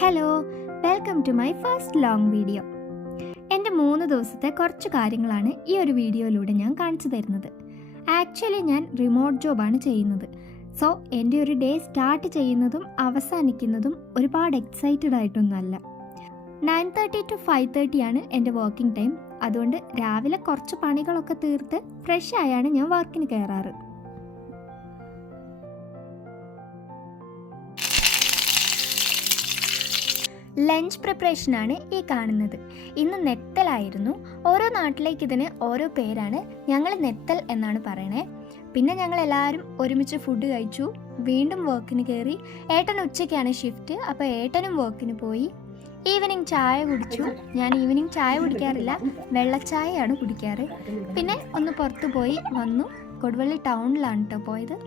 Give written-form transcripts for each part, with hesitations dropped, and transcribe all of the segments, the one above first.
Hello, welcome to my first long video. എൻ്റെ 3 ദിവസത്തെ കുറച്ച് കാര്യങ്ങളാണ് ഈ ഒരു വീഡിയോയിലൂടെ ഞാൻ കാണിച്ചു തരുന്നത്. ആക്ച്വലി ഞാൻ റിമോട്ട് ജോബാണ് ചെയ്യുന്നത്. സോ എൻ്റെ ഒരു ഡേ സ്റ്റാർട്ട് ചെയ്യുന്നതും അവസാനിക്കുന്നതും ഒരുപാട് എക്സൈറ്റഡ് ആയിട്ടൊന്നുമല്ല. 9:30 to 5:30 ആണ് എൻ്റെ വർക്കിംഗ് ടൈം. അതുകൊണ്ട് രാവിലെ കുറച്ച് പണികളൊക്കെ തീർത്ത് ഫ്രഷ് ആയാണ് ഞാൻ വർക്കിന് കയറാറ്. ലഞ്ച് പ്രിപ്പറേഷനാണ് ഈ കാണുന്നത്. ഇന്ന് നെത്തലായിരുന്നു. ഓരോ നാട്ടിലേക്ക് ഇതിന് ഓരോ പേരാണ്. ഞങ്ങൾ നെത്തൽ എന്നാണ് പറയണേ. പിന്നെ ഞങ്ങൾ എല്ലാവരും ഒരുമിച്ച് ഫുഡ് കഴിച്ചു, വീണ്ടും വർക്കിന് കയറി. ഏട്ടൻ ഉച്ചയ്ക്കാണ് ഷിഫ്റ്റ്, അപ്പോൾ ഏട്ടനും വർക്കിന് പോയി. ഈവനിങ് ചായ കുടിച്ചു. ഞാൻ ഈവനിങ് ചായ കുടിക്കാറില്ല, വെള്ളച്ചായയാണ് കുടിക്കാറ്. പിന്നെ ഒന്ന് പുറത്ത് പോയി വന്നു. കൊടുവള്ളി ടൗണിലാണ് കേട്ടോ പോയത്.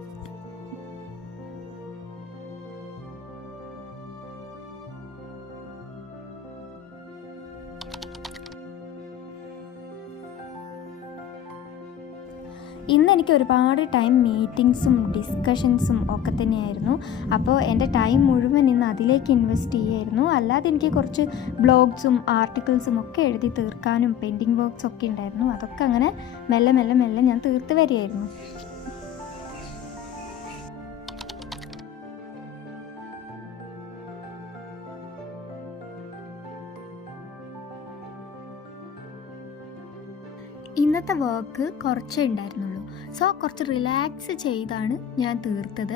ഇന്ന് എനിക്ക് ഒരുപാട് ടൈം മീറ്റിങ്സും ഡിസ്കഷൻസും ഒക്കെ തന്നെയായിരുന്നു. അപ്പോൾ എൻ്റെ ടൈം മുഴുവൻ ഇന്ന് അതിലേക്ക് ഇൻവെസ്റ്റ് ചെയ്യായിരുന്നു. അല്ലാതെ എനിക്ക് കുറച്ച് ബ്ലോഗ്സും ആർട്ടിക്കിൾസും ഒക്കെ എഴുതി തീർക്കാനും പെൻഡിങ് വർക്ക്സ് ഒക്കെ ഉണ്ടായിരുന്നു. അതൊക്കെ അങ്ങനെ മെല്ലെ മെല്ലെ മെല്ലെ ഞാൻ തീർത്ത് വരികയായിരുന്നു. ഇന്നത്തെ വർക്ക് കുറച്ചേ ഉണ്ടായിരുന്നുള്ളൂ. സോ കുറച്ച് റിലാക്സ് ചെയ്താണ് ഞാൻ തീർത്തത്.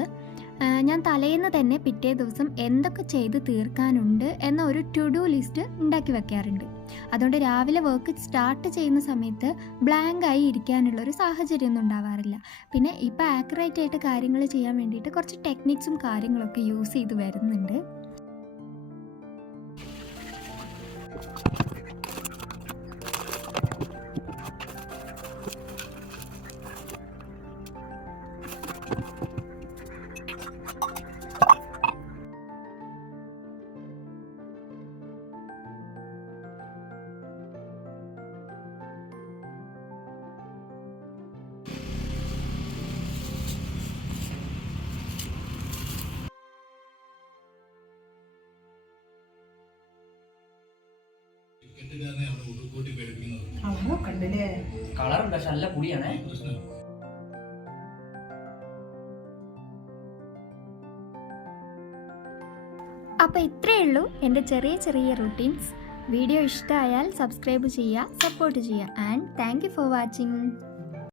ഞാൻ തലേന്ന് തന്നെ പിറ്റേ ദിവസം എന്തൊക്കെ ചെയ്ത് തീർക്കാനുണ്ട് എന്ന ഒരു ടു ഡു ലിസ്റ്റ് ഉണ്ടാക്കി വെക്കാറുണ്ട്. അതുകൊണ്ട് രാവിലെ വർക്ക് സ്റ്റാർട്ട് ചെയ്യുന്ന സമയത്ത് ബ്ലാങ്കായി ഇരിക്കാനുള്ളൊരു സാഹചര്യമൊന്നും ഉണ്ടാവാറില്ല. പിന്നെ ഇപ്പോൾ ആക്യുറേറ്റ് ആയിട്ട് കാര്യങ്ങൾ ചെയ്യാൻ വേണ്ടിയിട്ട് കുറച്ച് ടെക്നിക്സും കാര്യങ്ങളൊക്കെ യൂസ് ചെയ്ത് വരുന്നുണ്ട്. കളറുണ്ട്, പക്ഷെ നല്ല പൊടിയാണ്. അപ്പോൾ ഇത്രയേ ഉള്ളൂ എൻ്റെ ചെറിയ ചെറിയ റൂട്ടീൻസ്. വീഡിയോ ഇഷ്ടമായാൽ സബ്സ്ക്രൈബ് ചെയ്യുക, സപ്പോർട്ട് ചെയ്യുക. And thank you for watching.